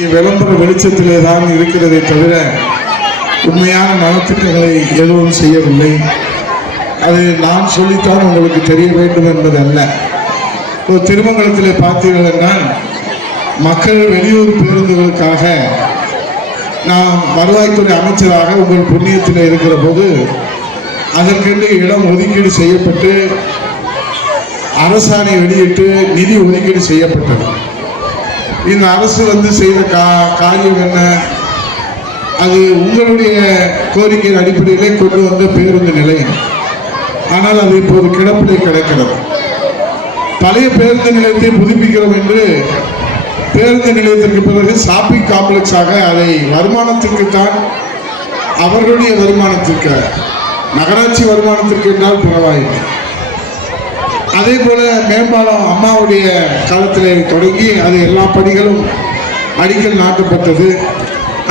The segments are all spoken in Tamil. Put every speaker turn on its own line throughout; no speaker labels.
இன்றைக்கு விளம்பர வெளிச்சத்திலே தான் இருக்கிறதை தவிர உண்மையான நலத்திட்டங்களை எதுவும் செய்யவில்லை. அது நான் சொல்லித்தான் உங்களுக்கு தெரிய வேண்டும் என்பது அல்ல. ஒரு திருமங்கலத்தில் பார்த்தீர்கள் என்றால் மக்கள் வெளியூர் பேருந்துகளுக்காக நான் வருவாய்த்துறை அமைச்சராக உங்கள் புண்ணியத்தில் இருக்கிற போது அதற்கென்று இடம் ஒதுக்கீடு செய்யப்பட்டு அரசாணை வெளியிட்டு நிதி ஒதுக்கீடு செய்யப்பட்டது. இந்த அரசு வந்து செய்த கா காரியம் என்ன? அது உங்களுடைய கோரிக்கையின் அடிப்படையிலே கொண்டு வந்த பேருந்து நிலையம். ஆனால் அது இப்போது கிடப்பிலே கிடக்கிறது. பழைய பேருந்து நிலையத்தை புதுப்பிக்கிறோம் என்று பேருந்து நிலையத்திற்கு பிறகு ஷாப்பிங் காம்ப்ளெக்ஸாக அதை வருமானத்திற்குத்தான் அவர்களுடைய வருமானத்திற்கு நகராட்சி வருமானத்திற்கு என்றால் பரவாயில்லை. அதே போல மேம்பாலம் அம்மாவுடைய காலத்தில் தொடங்கி அது எல்லா பணிகளும் அடிக்கல் நாட்டப்பட்டது.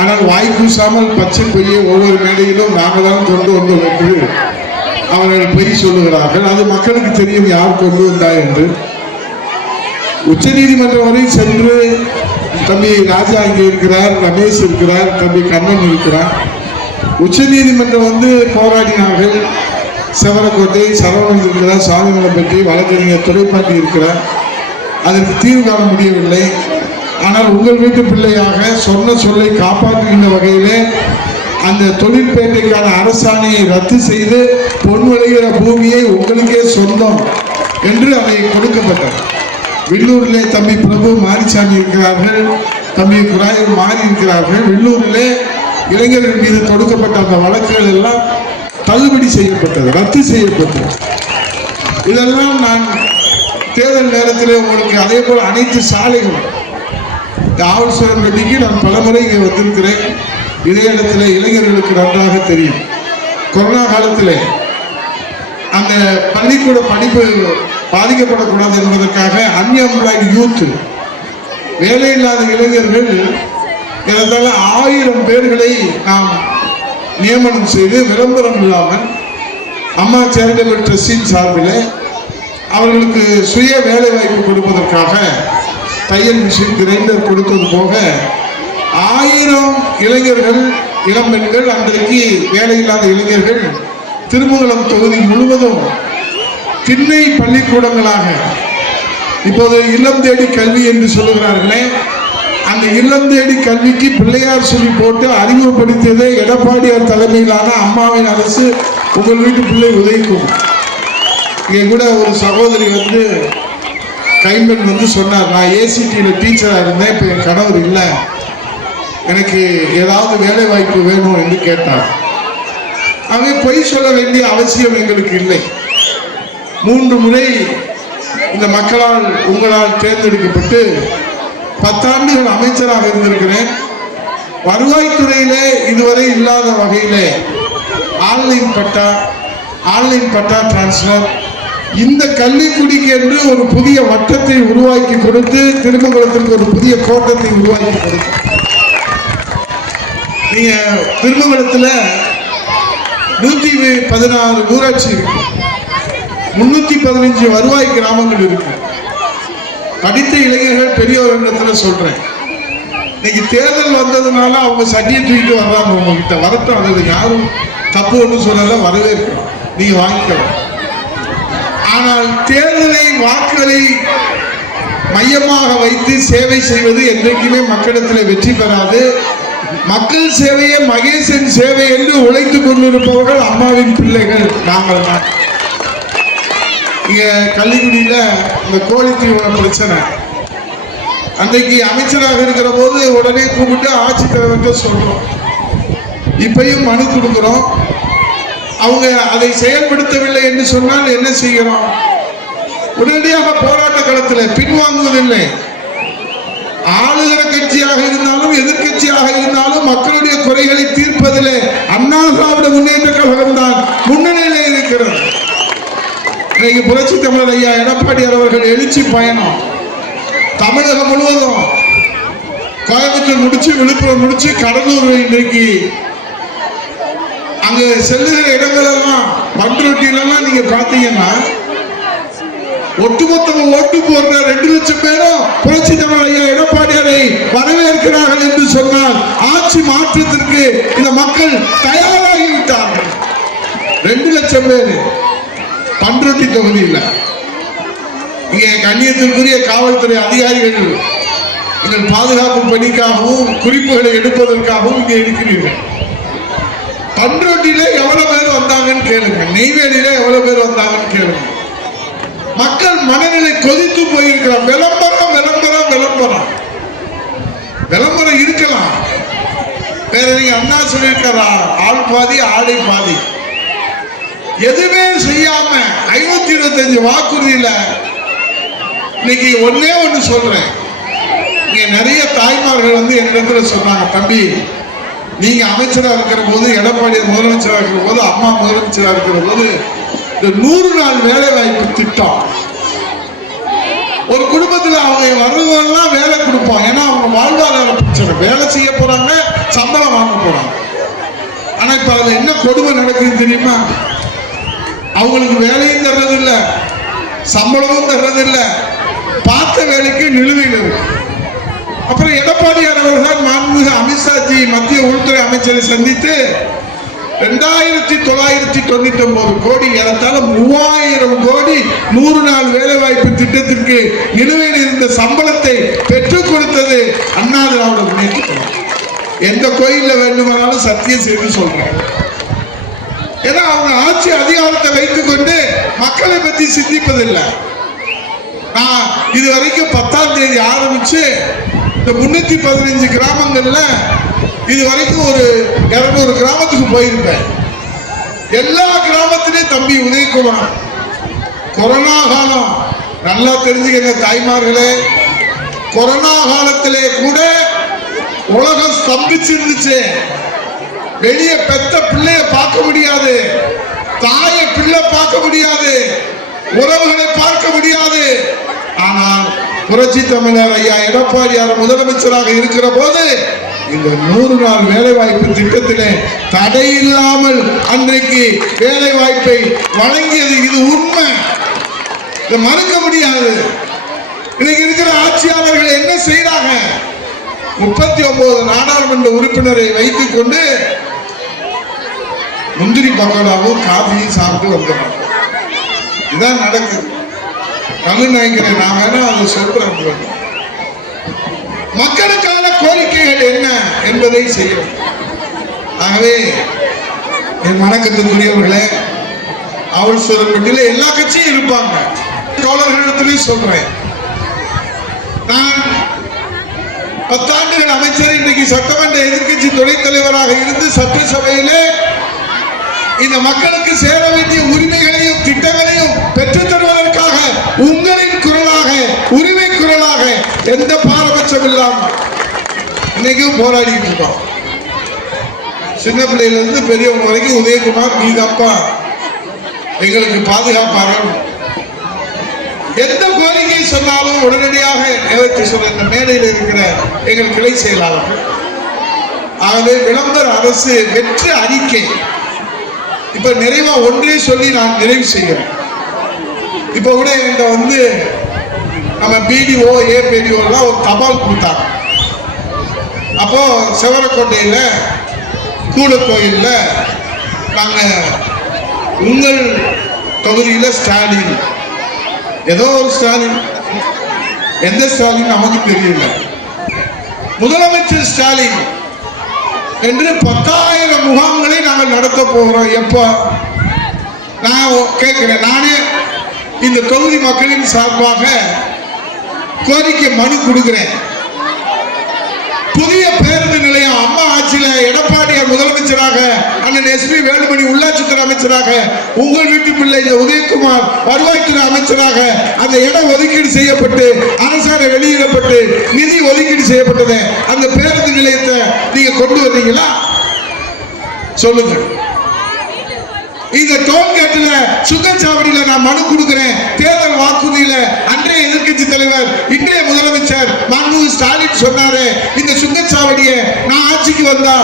ஆனால் வாய் கூசாமல் பச்சை பொய்யை ஒவ்வொரு மேடையிலும் நாங்கள் தான் கொண்டு வந்தோம் என்று அவர்கள் பொய் சொல்லுகிறார்கள். அது மக்களுக்கு தெரியும் யார் கொண்டு வந்தா என்று. உச்சநீதிமன்றம் வரை சென்று தம்பி ராஜா இங்கே இருக்கிறார் ரமேஷ் இருக்கிறார் தம்பி கண்ணன் இருக்கிறார். உச்சநீதிமன்றம் வந்து போராடினார்கள். செவரக்கோட்டை சரவணன் இருக்கிறார் பற்றி வழக்கறிஞர் துறைப்பாட்டி இருக்கிறார். அதற்கு தீர்வு காண முடியவில்லை. ஆனால் உங்கள் வீட்டு பிள்ளையாக சொன்ன சொல்லை காப்பாற்றுகின்ற வகையிலே அந்த தொழிற்பேட்டைக்கான அரசாணையை ரத்து செய்து பொன் விளைகிற பூமியை உங்களுக்கே சொந்தம் என்று அதை கொடுக்கப்பட்டது. வில்லூரிலே தம்பி பிரபு மாரிசாமி இருக்கிறார்கள். தம்பி குராயர் மாறி இருக்கிறார்கள். வில்லூரிலே இளைஞர்கள் மீது தொடுக்கப்பட்ட அந்த வழக்குகள் எல்லாம் தள்ளுபடி செய்யப்பட்டது ரத்து செய்யப்பட்டது. இதெல்லாம் நான் தேர்தல் நேரத்தில் உங்களுக்கு அதே போல் அனைத்து சாலைகளும் ஆவல்சுவரம் பள்ளிக்கு நான் பலமுறை இங்கே வந்திருக்கிறேன். இதே இடத்துல இளைஞர்களுக்கு நன்றாக தெரியும். கொரோனா காலத்தில் அந்த பள்ளிக்கூட படிப்பு பாதிக்கப்படக்கூடாது என்பதற்காக அன்எம்ப்ளாய்டு வேலை வேலையில்லாத இளைஞர்கள் ஏறத்தாழ ஆயிரம் பேர்களை நாம் நியமனம் செய்து விளம்பரம் இல்லாமல் அம்மா சேரிட்டபிள் ட்ரஸ்டின் சார்பில் அவர்களுக்கு சுய வேலை வாய்ப்பு கொடுப்பதற்காக தையல் மிஷின் கிரைண்டர் கொடுத்தது போக ஆயிரம் இளைஞர்கள் இளம்பெண்கள் அன்றைக்கு வேலையில்லாத இளைஞர்கள் திருமங்கலம் தொகுதி முழுவதும் திண்ணை பள்ளிக்கூடங்களாக இப்போது இல்லம் தேடி கல்வி என்று சொல்லுகிறார்களே அந்த இல்லம் தேடி கல்விக்கு பிள்ளையார் சொல்லி போட்டு அறிமுகப்படுத்தியதே எடப்பாடியார் தலைமையிலான அம்மாவின் அரசு உங்கள் வீட்டு பிள்ளை உதவிக்கும் இங்கே கூட ஒரு சகோதரி வந்து கைம்பெண் வந்து சொன்னார் நான் ஏசிடியில் டீச்சராக இருந்தேன் இப்போ என் கணவர் இல்லை. எனக்கு ஏதாவது வேலை வாய்ப்பு வேணும் என்று கேட்டார். அவை பொய் சொல்ல வேண்டிய அவசியம் எங்களுக்கு இல்லை. மூன்று முறை இந்த மக்களால் உங்களால் தேர்ந்தெடுக்கப்பட்டு பத்தாண்டுகள் அமைச்சராக இருந்திருக்கிறேன். வருவாய்த்துறையிலே இதுவரை இல்லாத வகையிலே online patta online patta transfer இந்த கள்ளிக்குடிக்கு என்று ஒரு புதிய வட்டத்தை உருவாக்கி கொடுத்து திருமங்கலத்திற்கு ஒரு புதிய கோட்டத்தை உருவாக்கி கொடுத்து. நீங்க திருமங்கலத்தில் நூற்றி பதினாறு ஊராட்சி இருக்கு. முன்னூற்றி பதினஞ்சு வருவாய் கிராமங்கள் இருக்கு. படித்த இளைஞர்கள் பெரியவர்களிடத்துல சொல்றேன்? இன்னைக்கு தேர்தல் வந்ததுனால அவங்க சட்டியை தூக்கிட்டு வர்றாங்க உங்ககிட்ட. வரட்டும் அது யாரும் தப்பு ஒன்று சொல்லல வரவேற்கணும் நீங்க வாங்கிக்கலாம் ஆனால் தேர்தலை வாக்குகளை மையமாக வைத்து சேவை செய்வது என்றைக்குமே மக்களிடத்தில் வெற்றி பெறாது. மக்கள் சேவையே மகேசன் சேவை என்று உழைத்துக் கொண்டிருப்பவர்கள் அம்மாவின் பிள்ளைகள். நாங்கள் தான். இங்கே கள்ளிக்குடியில் இந்த கோழி தீவன பிரச்சனை அன்றைக்கு அமைச்சராக இருக்கிற போது உடனே கூப்பிட்டு ஆட்சித்தலைவர்கிட்ட சொல்கிறோம் இப்பையும் மனு கொடுக்குறோம். அவங்க அதை செயல்படுத்தவில்லை என்று சொன்னால் என்ன செய்கிறோம் உடனடியாக போராட்ட களத்தில் பின்வாங்குவதில்லை. ஆளுகிற கட்சியாக இருந்தாலும் எதிர்க்கட்சியாக இருந்தாலும் மக்களுடைய குறைகளை தீர்ப்பதில் அண்ணா திராவிட முன்னேற்ற கழகம் தான் முன்னணியிலே இருக்கிறது. இன்னைக்கு புரட்சி தமிழர் ஐயா எடப்பாடியார் அவர்கள் எழுச்சி பயணம். தமிழகம் முழுவதும். கோயம்புத்தூர் முடிச்சு விழுப்புரம் முடிச்சு கடலூர் இன்றைக்கு. அங்க செல்லுகிற இடங்கள் எல்லாம் பண்ருட்டிலெல்லாம் நீங்க பாத்தீங்கன்னா ஒட்டுமொத்த ஓட்டு போடுற ரெண்டு லட்சம் பேரும் புரட்சி தமிழ் ஐயா எடப்பாடியாரை வரவேற்கிறார்கள் என்று சொன்னால் ஆட்சி மாற்றத்திற்கு இந்த மக்கள் தயாராகிவிட்டார்கள். ரெண்டு லட்சம் பேர். பன்ருட்டி தொகுதியில் இங்கே கண்ணியத்திற்குரிய காவல்துறை அதிகாரிகள் எங்கள் பாதுகாப்பு பணிக்காகவும் குறிப்புகளை எடுப்பதற்காகவும் இங்கே இருக்கிறீர்கள். பண்ருட்டியில எவ்வளவு பேர் வந்தாங்கன்னு கேளுங்க. நெய்வேலியில எவ்வளவு பேர் வந்தாங்கன்னு கேளுங்க. மக்கள் மனநிலை கொதித்து போயிருக்கிற விளம்பரம் விளம்பரம் விளம்பரம். விளம்பரம் இருக்கலாம். வேற நீங்க அண்ணா சொல்லியிருக்காரா? ஆள் பாதி ஆடை பாதி. எதுவுமே செய்யாம ஐநூத்தி இருபத்தஞ்சு வாக்குறுதியில இன்னைக்கு ஒன்னே ஒண்ணு சொல்றேன். இங்க நிறைய தாய்மார்கள் வந்து என்னிடத்துல சொன்னாங்க தம்பி நீங்க அமைச்சரா இருக்கிற போது எடப்பாடி முதலமைச்சரா இருக்கிற போது அம்மா முதலமைச்சரா இருக்கிற போது இந்த நூறு நாள் வேலை வாய்ப்பு திட்டம். ஒரு குடும்பத்துல அவங்க வர்றதெல்லாம் வேலை கொடுப்போம். ஏன்னா அவங்க வாழ்வாதார பிரச்சனை. வேலை செய்ய போறாங்க சம்பளம் வாங்க போறாங்க. ஆனா இப்ப அதுல என்ன கொடுமை நடக்குது தெரியுமா? அவங்களுக்கு வேலையும் தர்றது சம்பளமும் தர்றது பார்த்த வேலைக்கு நிலுவையில் இருக்கு. அப்புறம் எடப்பாடியார் அவர்கள் மாண்புமிகு அமித்ஷாஜி மத்திய உள்துறை அமைச்சரை சந்தித்து ரெண்டாயிரத்தி தொள்ளாயிரத்தி தொண்ணூத்தி ஒன்பது கோடி ஏறத்தாழ மூவாயிரம் கோடி நூறு நாள் வேலைவாய்ப்பு திட்டத்திற்கு நிலுவையில் இருந்த சம்பளத்தை பெற்றுக் கொடுத்தது அண்ணா திராவிட முன்னேற்ற எந்த கோயில்ல வேண்டுமானாலும் சத்தியம் செய்து சொல்றேன். ஏன்னா அவங்க ஆட்சி அதிகாரத்தை வைத்துக் கொண்டு மக்களை பத்தி சிந்திப்பதில்லை. நான் இது வரைக்கும் பத்தாம் தேதி ஆரம்பிச்சு இந்த முன்னூத்தி பதினஞ்சு கிராமங்கள்ல இது வரைக்கும் ஒரு இருநூறு கிராமத்துக்கு போயிருப்பேன் எல்லா கிராமத்திலையும் தம்பி உதயகுமார். கொரோனா காலம் நல்லா தெரிஞ்சுக்கங்க தாய்மார்களே. கொரோனா காலத்திலே கூட உலகம் ஸ்தம்பிச்சிருந்துச்சு. வெளியே பெத்த பிள்ளைய பார்க்க முடியாது. தாயை பிள்ளை பார்க்க முடியாது. உறவுகளை பார்க்க முடியாது. ஆனால் புரட்சி தமிழர் ஐயா எடப்பாடியார் முதலமைச்சராக இருக்கிற போது இந்த நூறு நாள் வேலை வாய்ப்பு திட்டத்திலே தடை இல்லாமல் அன்றைக்கு வேலை வாய்ப்பை வழங்கியது இது உண்மை. இதை மறுக்க முடியாது. இன்னைக்கு இருக்கிற ஆட்சியாளர்கள் என்ன செய்யறாங்க முப்பத்தி ஒன்பது நாடாளுமன்ற உறுப்பினரை வைத்துக் கொண்டு முந்திரி பக்கோடாவோ காஃபியும் சாப்பிட்டு வந்துடுறாங்க இதான் நடக்குது தமிழ் நினைக்கிறேன் நான் வேணா அதை சொல்றேன் மக்களுக்கான கோரிக்கைகள் என்ன என்பதை செய்யும் ஆகவே என் வணக்கத்திற்குரியவர்களே அவள் சொல்லப்பட்டில எல்லா கட்சியும் இருப்பாங்க. தோழர்களிடத்திலையும் சொல்றேன். நான் பத்தாண்டுகள் அமைச்சர் இன்றைக்கு சட்டமன்ற எதிர்க்கட்சி துணைத் தலைவராக இருந்து சட்டசபையிலே இந்த மக்களுக்கு சேர வேண்டிய உரிமைகளையும் திட்டங்களையும் பெற்றுத் தருவதற்காக உங்களின் குரலாக உரிமை குரலாக எந்த பாரபட்சம் இல்லாமல் இன்னைக்கும் போராடிட்டு இருக்கோம். சின்ன பிள்ளையில இருந்து பெரியவங்க வரைக்கும் உதயகுமார் நீதாப்பா எங்களுக்கு பாதுகாப்பாளர் எந்த கோரிக்கையை சொன்னாலும் உடனடியாக நிறைவேற்றி சொல்ல இந்த மேடையில் இருக்கிற எங்கள் கிளை செயலாளர்கள் ஆகவே விளம்பர அரசு வெற்று அறிக்கை இப்ப நிறைவா ஒன்றே சொல்லி நான் நிறைவு செய்கிறேன். இப்ப கூட என்கிட்ட வந்து நம்ம பிடிஓ ஏபிடிஓ எல்லாம் ஒரு தபால் கொடுத்தாங்க. அப்போ செவரக்கோட்டையில கூட கோயில்ல நாங்க உங்கள் தொகுதியில ஸ்டாலின் ஏதோ ஒரு ஸ்டாலின் எந்த ஸ்டாலின் நமக்கு தெரியல. முதலமைச்சர் ஸ்டாலின் என்று பத்தாயிரம் முகாம்களை நாங்கள் நடத்த போகிறோம். எப்போ? நான் கேட்கிறேன். நானே இந்த தொகுதி மக்களின் சார்பாக கோரிக்கை மனு கொடுக்கிறேன். புதிய பேருந்து நிலையம் அம்மா ஆட்சியில முதலமைச்சராக அண்ணன் எஸ்பி வேலுமணி உள்ளாட்சித்துறை அமைச்சராக உங்கள் வீட்டு பிள்ளை இந்த உதயகுமார் வருவாய்த்துறை அமைச்சராக அந்த இடம் ஒதுக்கீடு செய்யப்பட்டு அரசாணை வெளியிடப்பட்டு நிதி ஒதுக்கீடு செய்யப்பட்டது அந்த பேருந்து நிலையத்தை நீங்க கொண்டு வந்தீங்களா? சொல்லுங்க இந்த டோல்கேட்ல சுங்கச்சாவடியில நான் மனு கொடுக்க தேர்தல் வாக்குறுதியில அன்றைய எதிர்க்கட்சி தலைவர் இன்றைய முதலமைச்சர் மாண்புமிகு ஸ்டாலின் சொன்னாரு இந்த சுங்கச்சாவடியை நான் ஆட்சிக்கு வந்தா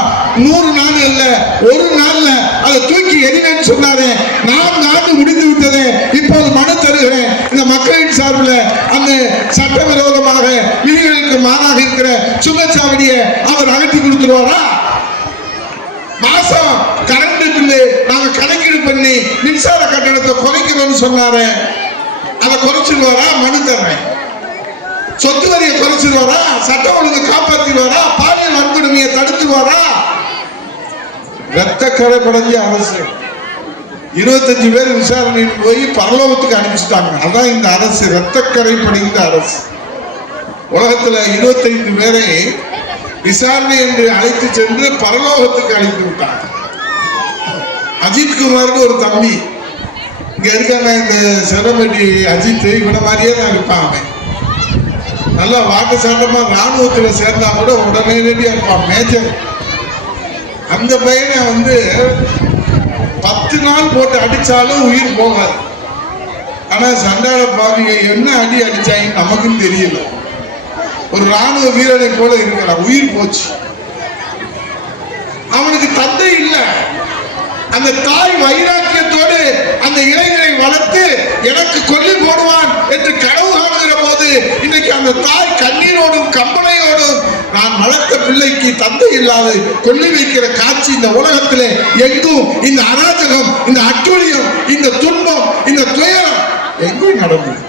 நூறு நாள் இல்ல ஒரு நாள்ல அதை தூக்கி எறிவேன்னு சொன்னாரு. நான்கு ஆண்டு முடிந்து விட்டது இப்போது மனு தருகிறேன். இந்த மக்களின் சார்பில் அந்த சட்டவிரோதமாக விதிகளுக்கு மாறாக இருக்கிற சுங்கச்சாவடியை அவர் அகற்றி கொடுத்துருவாரா? மாசம் கரண்ட் பில்லு நாங்க கணக்கீடு பண்ணி மின்சார கட்டணத்தை குறைக்கிறோம்னு சொன்னாரு. அதை குறைச்சிருவாரா? மனு தர்றேன். சொத்து வரியை குறைச்சிருவாரா சட்ட ஒழுங்கு காப்பாத்திடுவாரா? பாலியல் வன்கொடுமையை தடுத்துருவாரா ரத்த கரை படைஞ்ச அரசு. இருபத்தஞ்சு பேர் விசாரணைக்கு போய் பரலோகத்துக்கு அனுப்பிச்சிட்டாங்க. அதான் இந்த அரசு ரத்தக்கரை படைந்த அரசு. உலகத்துல இருபத்தைந்து பேரை விசாரணை என்று அழைத்து சென்று பரலோகத்துக்கு அழைத்து விட்டாங்க. அஜித் குமார்னு ஒரு தம்பி. இங்க இருக்காங்க இந்த செரமடி அஜித் இவன மாதிரியே தான் இருப்பான் அவன். நல்லா வாக்கு சாட்டமா ராணுவத்துல சேர்ந்தா கூட உடனே ரெடியா இருப்பான் மேஜர் அந்த பையனை வந்து பத்து நாள் போட்டு அடிச்சாலும் உயிர் போகாது. ஆனா சண்டாள பாவிங்க என்ன அடி அடிச்சாங்க நமக்கும் தெரியல. ஒரு ராணுவ வீரனை போல இருக்கிறான் உயிர் போச்சு. அவனுக்கு தந்தை இல்லை. அந்த தாய் வைராக்கியத்தோடு அந்த இளைஞரை வளர்த்து எனக்கு கொல்லி போடுவான் என்று கனவு காணுகிற போது இன்னைக்கு அந்த தாய் கண்ணீரோடும் கம்பனையோடும் நான் வளர்த்த பிள்ளைக்கு தந்தை இல்லாது கொல்லி வைக்கிற காட்சி இந்த உலகத்திலே எங்கும் இந்த அராஜகம் இந்த அட்டுழியம் இந்த துன்பம் இந்த துயரம் எங்கும் நடந்தது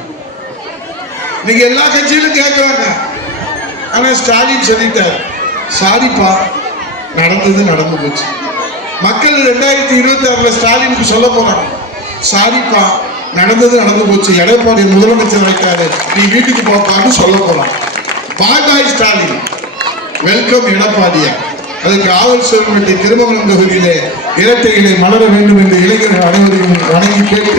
நீங்க எல்லா கட்சியிலும் கேட்கிறாங்க. ஆனா ஸ்டாலின் சொல்லிட்டார் சாரிப்பா நடந்தது நடந்து போச்சு. மக்கள் ரெண்டாயிரத்தி இருபத்தி ஆறுல ஸ்டாலினுக்கு சொல்ல போறாங்க சாரிப்பா நடந்தது நடந்து போச்சு. எடப்பாடி முதலமைச்சர் வைக்காது நீ வீட்டுக்கு போப்பான்னு சொல்ல போறான். பாட்டாய் ஸ்டாலின் வெல்கம் எடப்பாடியா. அதுக்கு ஆவல் சொல்வெட்டி திருமணம் தொகுதியிலே இரட்டைகளை மலர வேண்டும் என்று இளைஞர்கள் அனைவரையும் வணங்கி கேட்டு